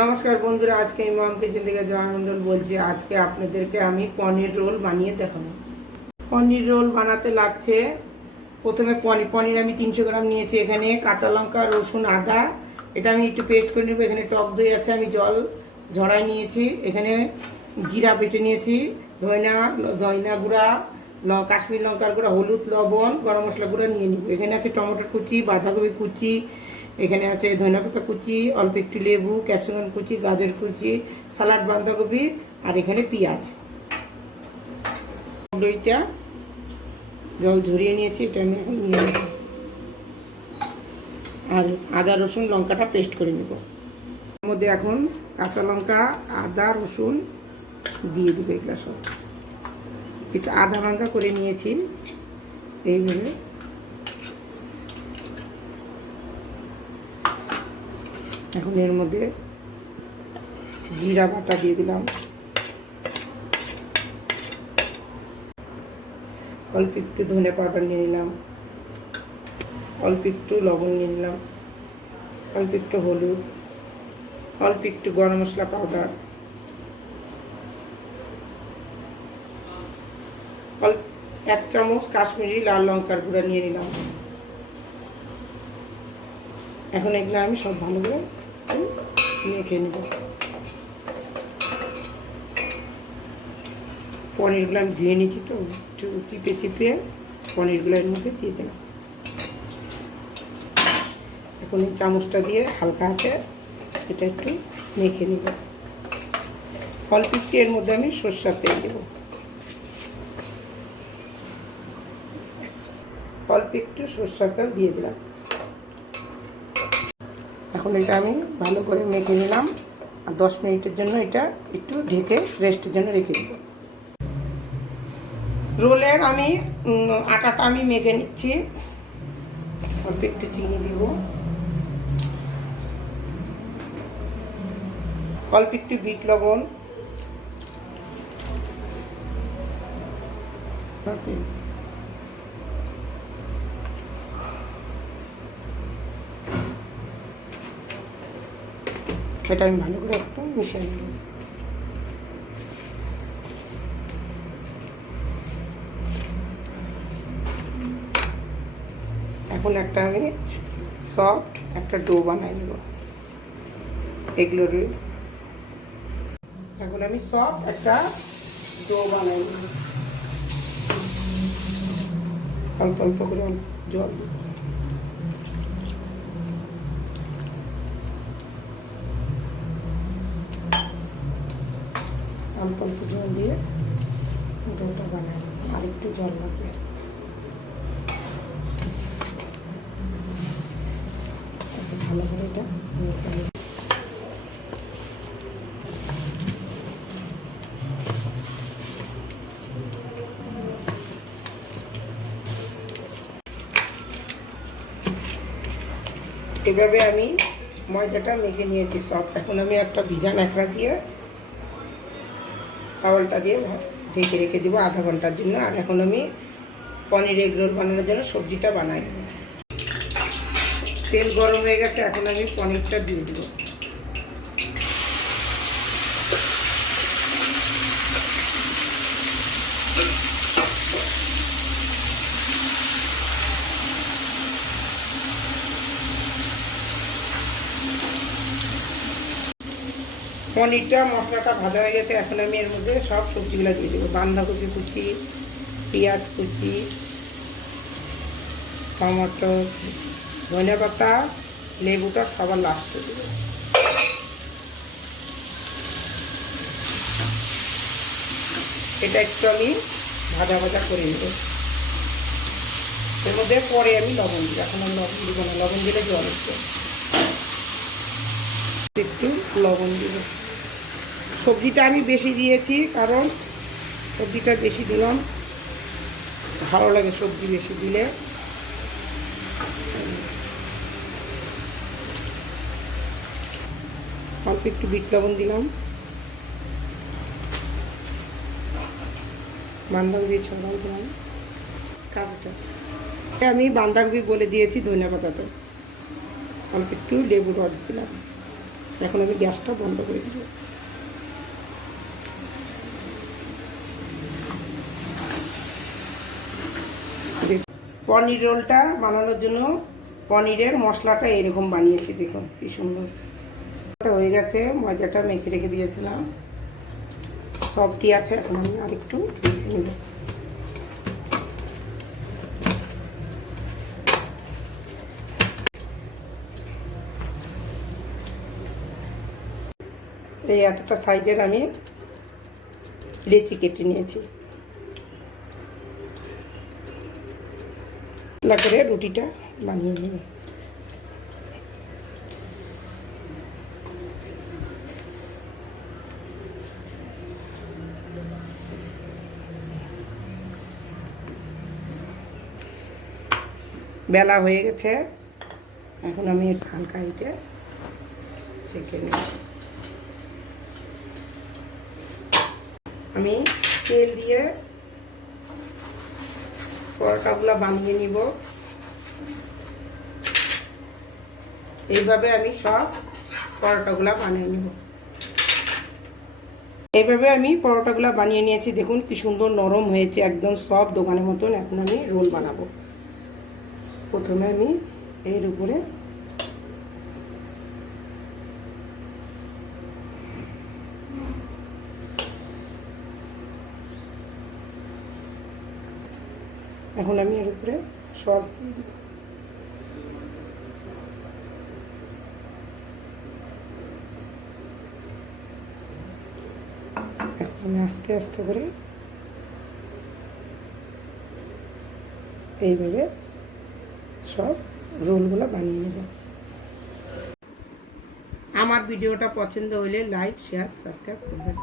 নমস্কার বন্ধুরা, আজকে আমি মম কিচেন থেকে জয়া মণ্ডল বলছি। আজকে আপনাদেরকে আমি পনির রোল বানিয়ে দেখাবো। পনির রোল বানাতে লাগছে প্রথমে পনির আমি 300 গ্রাম নিয়েছি। এখানে কাঁচা লঙ্কা, রসুন, আদা এটা আমি একটু পেস্ট করে নেব। এখানে টক দই আছে, আমি জল ঝরাই নিয়েছি। এখানে জিরা বেটে নিয়েছি, ধনিয়া গুঁড়া, কাশ্মীর লঙ্কার গুঁড়া, হলুদ, লবণ, গরম মশলা গুঁড়া নিয়ে নিব। এখানে আছে টমেটো কুচি, বাঁধাকপি কুচি, এখানে আছে ধনিয়া পাতা কুচি, অল্প একটু লেবু, ক্যাপসিকাম কুচি, গাজর কুচি, সালাড বাঁধাকপি, আর এখানে পেঁয়াজ। দইটা জল ঝরিয়ে নিয়েছি, এটা আমি এখন নিয়ে নেব। আর আদা রসুন লঙ্কাটা পেস্ট করে নেব। এর মধ্যে এখন কাঁচা লঙ্কা, আদা রসুন দিয়ে দেবো। এগুলো সব একটু আধা ভাঙা করে নিয়েছি। এইভাবে এখন এর মধ্যে জিরা বাটা দিয়ে দিলাম, অল্প একটু ধনে পাউডার নিয়ে নিলাম, অল্প একটু লবণ নিয়ে নিলাম, অল্প একটু হলুদ, অল্প একটু গরম মশলা পাউডার, অল্প 1 চামচ কাশ্মীরি লাল লঙ্কার গুঁড়া নিয়ে নিলাম। এখন এগুলো আমি সব ভালো করে মেখে নেব। পনিরগুলো আমি ধুয়ে নিয়েছি, তো একটু চিপে চিপে পনিরগুলো এর মধ্যে দিয়ে দিলাম। এখন এই চামচটা দিয়ে হালকা হাতে এটা একটু মেখে নেব। অল্প একটু এর মধ্যে আমি সরষের তেল দেব, অল্প একটু সরষের তেল দিয়ে দিলাম। এখন এটা আমি ভালো করে মেখে নিলাম, আর 10 মিনিটের জন্য এটা একটু ঢেকে রেস্টের জন্য রেখে দেব। রোলের আমি আটাটা আমি মেখে নিচ্ছি। অল্প একটু চিনি দিব, অল্প একটু বিট লবণ, এটা আমি ভালো করে একটু মিশিয়ে নেব। এখন একটা আমি সফট একটা ডো বানাই নেব এগুলোর। এখন আমি সফট একটা ডো বানাই নেব। অল্প অল্প করে জল দেব, অল্প অল্প জল দিয়ে ডোটা বানাই নেব। আর একটু জল লাগবে। ভালো করে এটা মেখে নেব। এভাবে আমি ময়দাটা মেখে নিয়েছি সব। এখন আমি একটা ভিজা ন্যাকড়া দিয়ে তাওয়ালটা দিয়ে ঢেকে রেখে দেবো আধা ঘন্টার জন্য। আর এখন আমি পনির এগ রোল বানানোর জন্য সবজিটা বানাই নেব। তেল গরম হয়ে গেছে, এখন আমি পনিরটা দিয়ে দেবো। পনিরটা মশলাটা ভাজা হয়ে গেছে, এখন আমি এর মধ্যে সব সবজিগুলো দিয়ে দেবো। বাঁধাকপি কুচি, পেঁয়াজ কুচি, টমেটো, ধনে পাতা, লেবুটা সবার লাস্টে দেবো। এটা একটু আমি ভাজা ভাজা করে নেব। এর মধ্যে পরে আমি লবণ দিই, এখন আমি লবণ দিব না, লবণ দিলে জল উঠবে। একটু লবণ দিব। সবজিটা আমি বেশি দিয়েছি, কারণ সবজিটা বেশি দিলাম ভালো লাগে সবজি বেশি দিলে। অল্প একটু বিট লবণ দিলাম, বাঁধাকপি ছড়াও দিলাম, কাঁচাটা আমি বাঁধাকপি বলে দিয়েছি, ধনে পাতাটা অল্প একটু লেবু রস দিলাম। এখন আমি গ্যাসটা বন্ধ করে দিব। পনির রোলটা বানানোর জন্য পনিরের মশলাটা এরকম বানিয়েছি, দেখুন কি সুন্দর হয়ে গেছে। ময়দাটা মেখে রেখে দিয়েছিলাম, সফটই আছে। এখন আমি আরেকটু মেখে নেব। এই এতটা সাইজের আমি লেচি কেটে নিয়েছি। করে রুটিটা বানিয়ে নেব। বেলা হয়ে গেছে, এখন আমি হালকা এটা ছেঁকে নেব। আমি তেল দিয়ে পরোটাগুলো বানিয়ে নিব। এইভাবে আমি সব পরোটাগুলো বানিয়ে নিব। এইভাবে আমি পরোটাগুলো বানিয়ে নিয়েছি, দেখুন কি সুন্দর নরম হয়েছে, একদম সব দোকানের মতন। এখন আমি রোল বানাবো। প্রথমে আমি এর উপরে এখন আমি এর উপরে সস দিয়ে দেব। এখন আস্তে আস্তে করে এইভাবে সব রোলগুলো বানিয়ে নেব। আমার ভিডিওটা পছন্দ হলে লাইক, শেয়ার, সাবস্ক্রাইব করবেন।